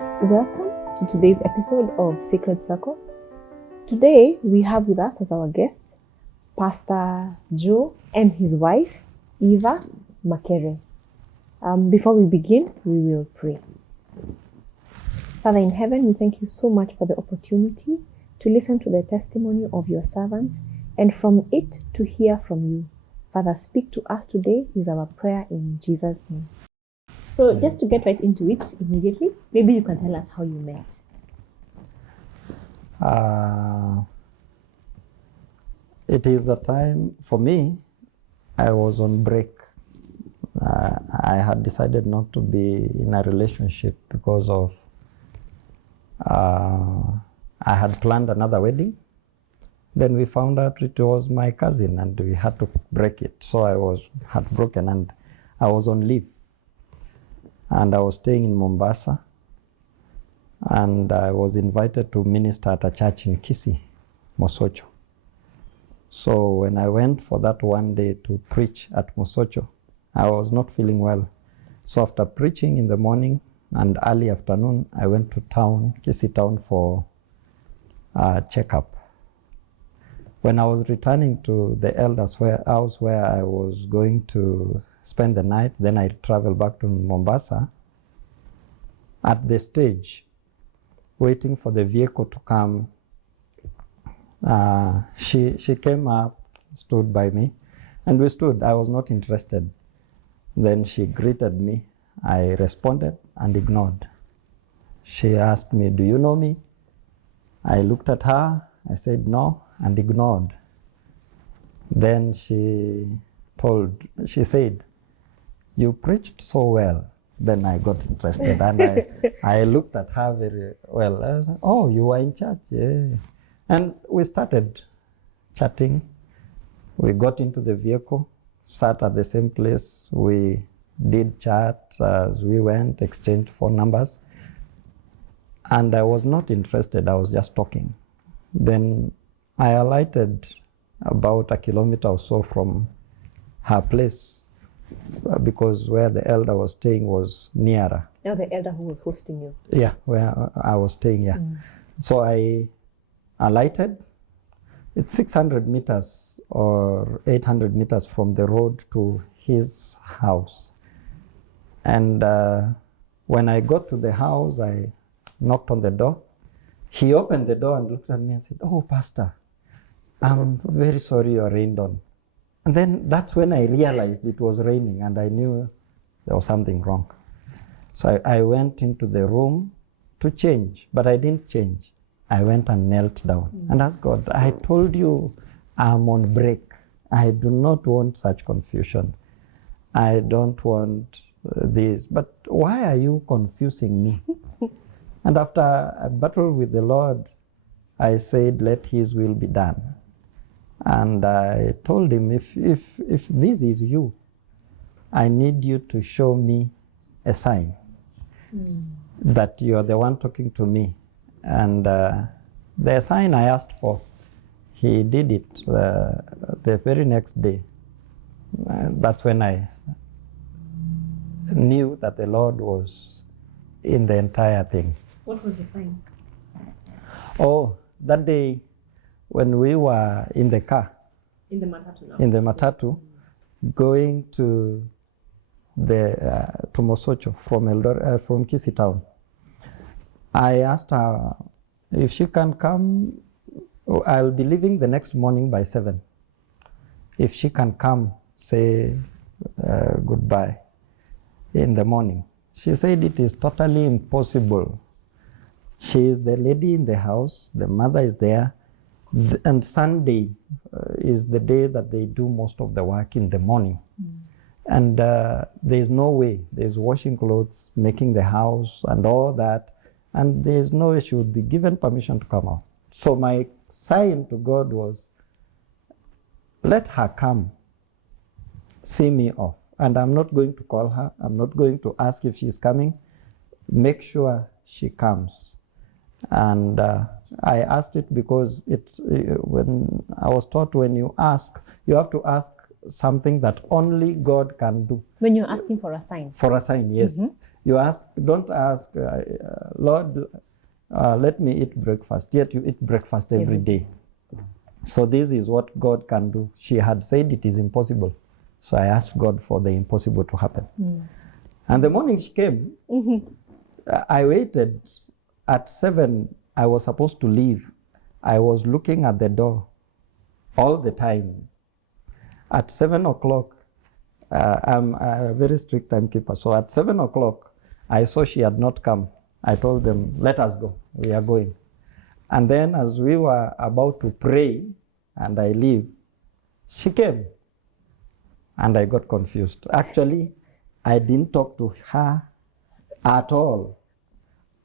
Welcome to today's episode of Sacred Circle. Today we have with us as our guest Pastor Joe and his wife Eva Makere. Before we begin, we will pray. Father in heaven, we thank you so much for the opportunity to listen to the testimony of your servants and from it to hear from you. Father, speak to us today is our prayer in Jesus' name. So just to get right into it immediately, maybe you can tell us how you met. It is a time, for me, I was on break. I had decided not to be in a relationship because of, I had planned another wedding. Then we found out it was my cousin and we had to break it. So I was heartbroken and I was on leave. And I was staying in Mombasa, and I was invited to minister at a church in Kisii, Mosocho. So when I went for that one day to preach at Mosocho, I was not feeling well. So after preaching in the morning and early afternoon, I went to town, Kisii town, for a checkup. When I was returning to the elders' house where I was going to spend the night, then I traveled back to Mombasa. At the stage, waiting for the vehicle to come, she came up, stood by me, and we stood. I was not interested. Then she greeted me. I responded and ignored. She asked me, "Do you know me?" I looked at her, I said no, and ignored. Then she said, "You preached so well." Then I got interested and I looked at her very well. I said, "Oh, you were in church?" Yeah. And we started chatting. We got into the vehicle, sat at the same place. We did chat as we went, exchanged phone numbers. And I was not interested, I was just talking. Then I alighted about a kilometer or so from her place, because where the elder was staying was nearer. Now the elder who was hosting you. Yeah, where I was staying, yeah. So I alighted. It's 600 meters or 800 meters from the road to his house. And when I got to the house, I knocked on the door. He opened the door and looked at me and said, "Oh, Pastor, I'm very sorry you rained on." And then that's when I realized it was raining and I knew there was something wrong. So I went into the room to change, but I didn't change. I went and knelt down and asked God, "I told you I'm on break. I do not want such confusion. I don't want this, but why are you confusing me?" And after a battle with the Lord, I said, "Let His will be done." And I told him, if this is you, I need you to show me a sign that you are the one talking to me. And the sign I asked for, he did it the very next day. That's when I knew that the Lord was in the entire thing. What was the sign? Oh, that day, when we were in the car, In the matatu now. in the matatu, going to Mosocho from Kisii town, I asked her if she can come. I'll be leaving the next morning by 7. If she can come, say goodbye in the morning. She said it is totally impossible. She is the lady in the house, the mother is there. And Sunday is the day that they do most of the work in the morning. And there's no way. There's washing clothes, making the house and all that. And there's no way she would be given permission to come out. So my sign to God was, let her come, see me off. And I'm not going to call her. I'm not going to ask if she's coming. Make sure she comes. And I asked it because when I was taught, when you ask, you have to ask something that only God can do. When you're asking for a sign. For a sign, yes. You ask, don't ask, Lord, let me eat breakfast. Yet you eat breakfast every day. So this is what God can do. She had said it is impossible. So I asked God for the impossible to happen. And the morning she came, I waited. At 7, I was supposed to leave. I was looking at the door all the time. At 7 o'clock, I'm a very strict timekeeper. So at 7 o'clock, I saw she had not come. I told them, let us go. We are going. And then as we were about to pray and I leave, she came. And I got confused. Actually, I didn't talk to her at all.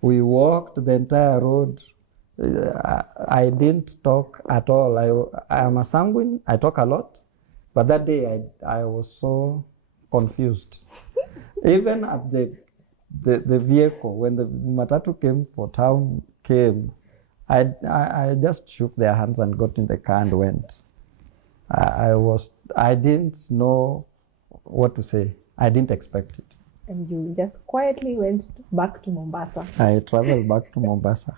We walked the entire road. I didn't talk at all. I am a sanguine. I talk a lot. But that day I was so confused. Even at the vehicle, when the matatu came for town, I just shook their hands and got in the car and went. I didn't know what to say. I didn't expect it. And you just quietly went back to Mombasa. I traveled back to Mombasa.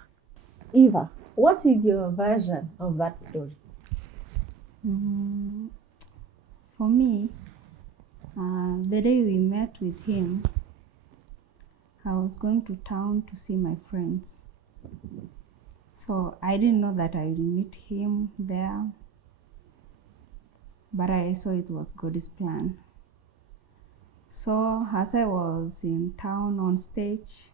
Eva, what is your version of that story? For me, the day we met with him, I was going to town to see my friends. So I didn't know that I would meet him there, but I saw it was God's plan. So as I was in town on stage,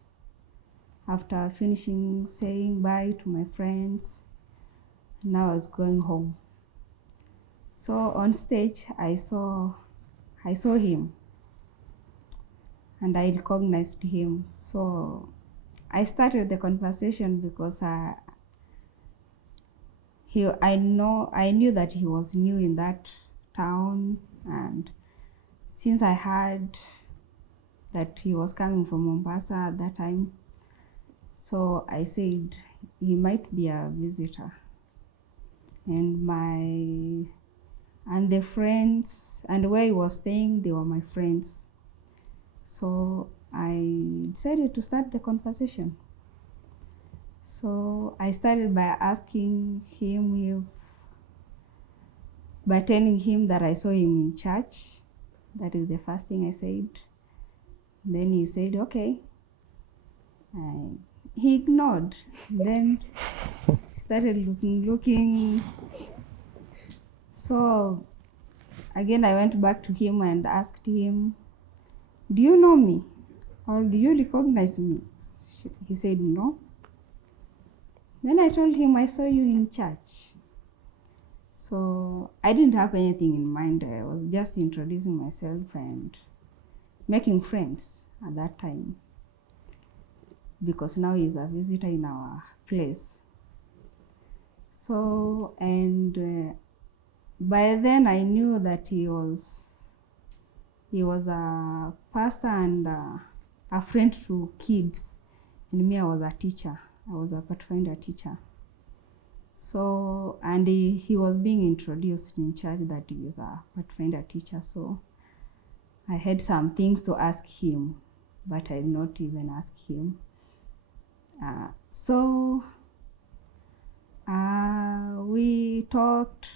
after finishing saying bye to my friends, now I was going home. So on stage, I saw him, and I recognized him. So I started the conversation because I knew that he was new in that town, and since I heard that he was coming from Mombasa at that time, so I said he might be a visitor. And the friends and where he was staying, they were my friends. So I decided to start the conversation. So I started by asking him by telling him that I saw him in church. That is the first thing I said. Then he said, okay. He ignored. Then started looking. So again, I went back to him and asked him, do you know me? Or do you recognize me? He said, no. Then I told him, I saw you in church. So I didn't have anything in mind. I was just introducing myself and making friends at that time, because now he's a visitor in our place. So, and by then I knew that he was a pastor and a friend to kids, and me, I was a teacher. I was a Pathfinder teacher. So, and he was being introduced in church that he is a Pathfinder teacher. So I had some things to ask him, but I did not even ask him. So we talked.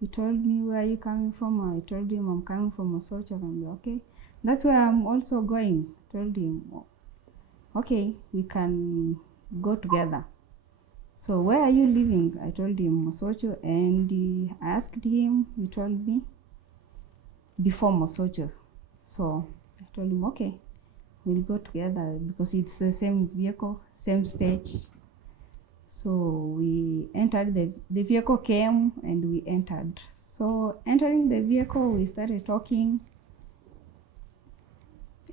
He told me, where are you coming from? I told him I'm coming from Mosocho. And okay, that's where I'm also going. Told him, okay, we can go together. So where are you living? I told him Mosocho, and I asked him, he told me before Mosocho. So I told him, okay, we'll go together because it's the same vehicle, same stage. So we entered, the vehicle came and we entered. So entering the vehicle, we started talking,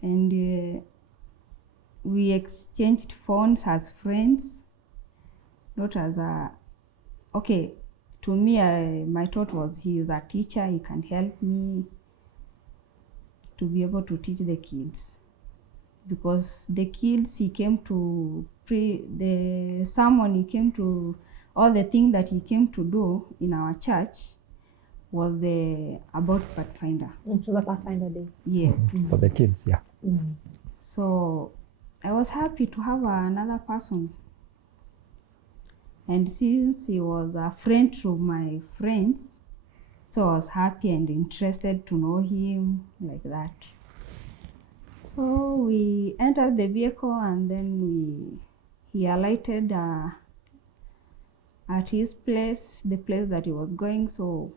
and we exchanged phones as friends, not as okay, to me, my thought was he is a teacher, he can help me to be able to teach the kids. Because the kids, he came to the sermon, he came to, all the things that he came to do in our church was about Pathfinder. It was a Pathfinder day. Yes. For the kids, yeah. So I was happy to have another person. And since he was a friend to my friends, so I was happy and interested to know him like that. So we entered the vehicle, and then he alighted at his place, the place that he was going. So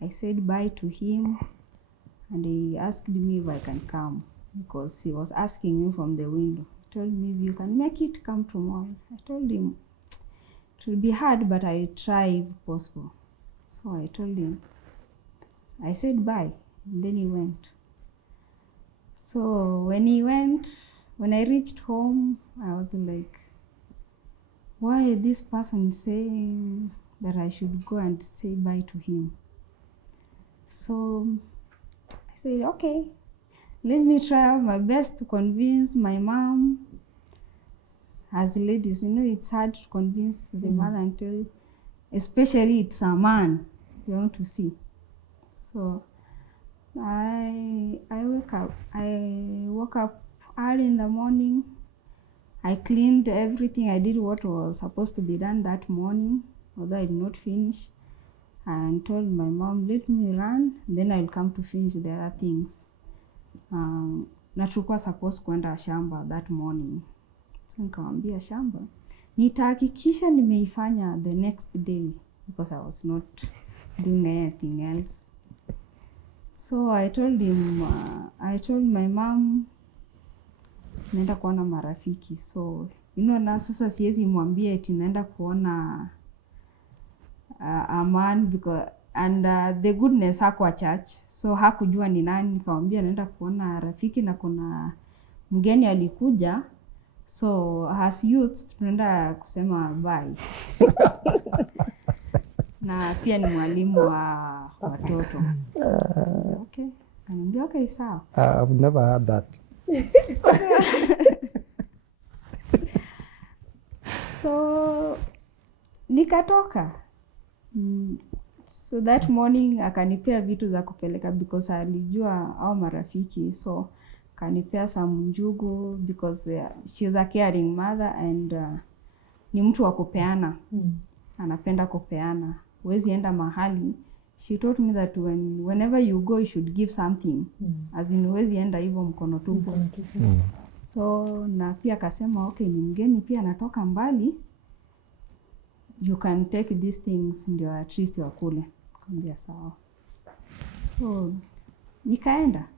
I said bye to him, and he asked me if I can come, because he was asking me from the window. He told me, if you can make it, come tomorrow. I told him it will be hard, but I try if possible. So I told him, I said bye, and then he went. So when he went, when I reached home, I was like, why is this person saying that I should go and say bye to him? So I said, okay, let me try my best to convince my mom. As ladies, it's hard to convince the mother until, especially it's a man you want to see. So I woke up early in the morning. I cleaned everything. I did what was supposed to be done that morning, although I did not finish, and told my mom, let me run, then I'll come to finish the other things. Na tulikuwa supposed kwenda shamba that morning. So nikamwambia shamba nitahakikisha nimeifanya the next day, because I was not doing anything else. So I told him, I told my mom naenda kuona marafiki. So na sasa siwezi mwambia eti naenda kuona a man, because and the goodness hakuwa church, so hakujua ni nani. Nikamwambia naenda kuona rafiki na kuna mgeni alikuja, so as youths tunaenda kusema bye. Na pia ni mwalimu wa watoto. Okay, anambia okay, sawa. I've never heard that. So nikatoka. So that morning akanipea vitu za kupeleka, because alijua au marafiki. So akanipea some njugu, because she's a caring mother and ni mtu wa kupeana. Anapenda kupeana. Huwezi enda mahali. She told me that whenever you go you should give something. As in huwezi enda hivyo mkono tupu. So na pia akasema okay, ni mgeni pia anatoka mbali, you can take these things ndio at least wakule. Nikamwambia sawa. So nikaenda.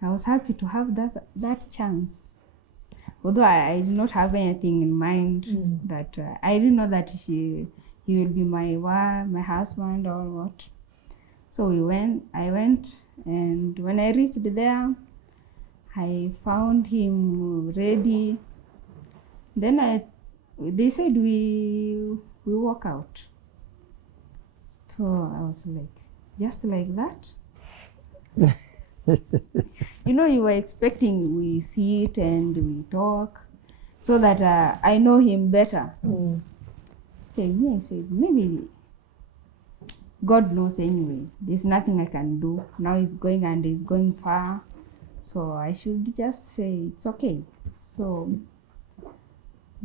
I was happy to have that chance. Although I did not have anything in mind, that I didn't know that he will be my husband or what. So I went, and when I reached there, I found him ready. Then they said we walk out. So I was like, just like that? You were expecting we sit and we talk so that I know him better. Okay, me, I said, maybe God knows anyway. There's nothing I can do. Now he's going and he's going far. So I should just say it's okay. So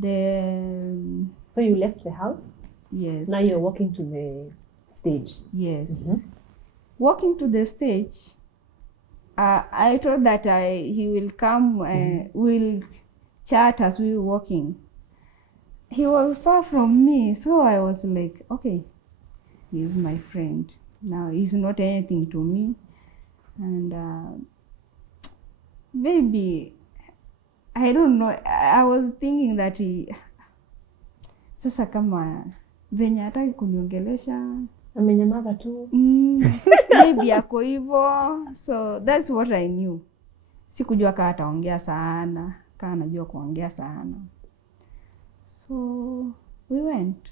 So you left the house? Yes. Now you're walking to the stage? Yes. Walking to the stage, I thought that he will come, we'll chat as we were walking. He was far from me, so I was like, okay, he's my friend. Now he's not anything to me. And maybe, I don't know, I was thinking that sasa kama venye hataki kuniongelesha, amenyamaza tu. Maybe ako hivyo. So that's what I knew. Sikujua kama ataongea sana, kama anajua kuongea sana. So we went.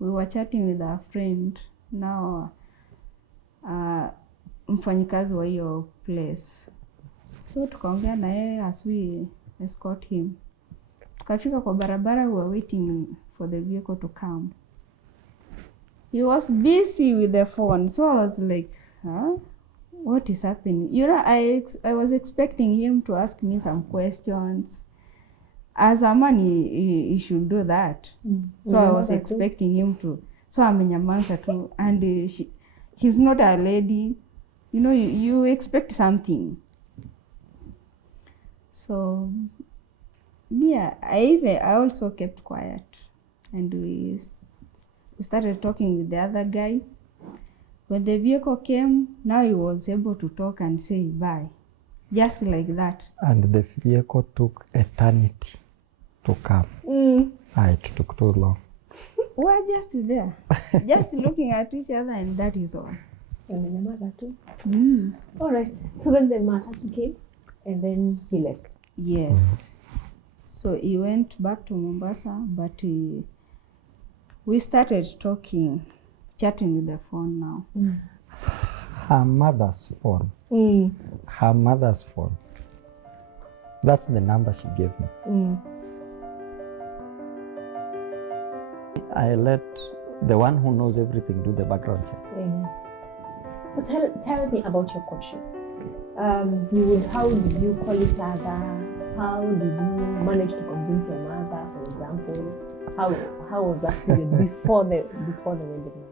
We were chatting with our friend. Now mfanyikazi wa hiyo place. So tukaongea na yeye as we escort him. Tukafika kwa barabara, we were waiting for the vehicle to come. He was busy with the phone, so I was like, what is happening? You know, I was expecting him to ask me some questions. As a man, he should do that. So I was expecting him to. So amenyamaza tu, and he's not a lady. You know, you expect something. So yeah, I also kept quiet, and we started talking with the other guy. When the vehicle came, now he was able to talk and say bye, just like that. And the vehicle took eternity to come. It took too long. We're just there, just looking at each other, and that is all. Amenyamaza tu. All right. So then the matatu came, and then he left. Yes. So he went back to Mombasa, but we started talking, chatting with the phone now. Her mother's phone. Her mother's phone. That's the number she gave me. I let the one who knows everything do the background check. So tell me about your courtship. How did you call each other? How did you manage to convince your mother, for example? How was that period before the wedding?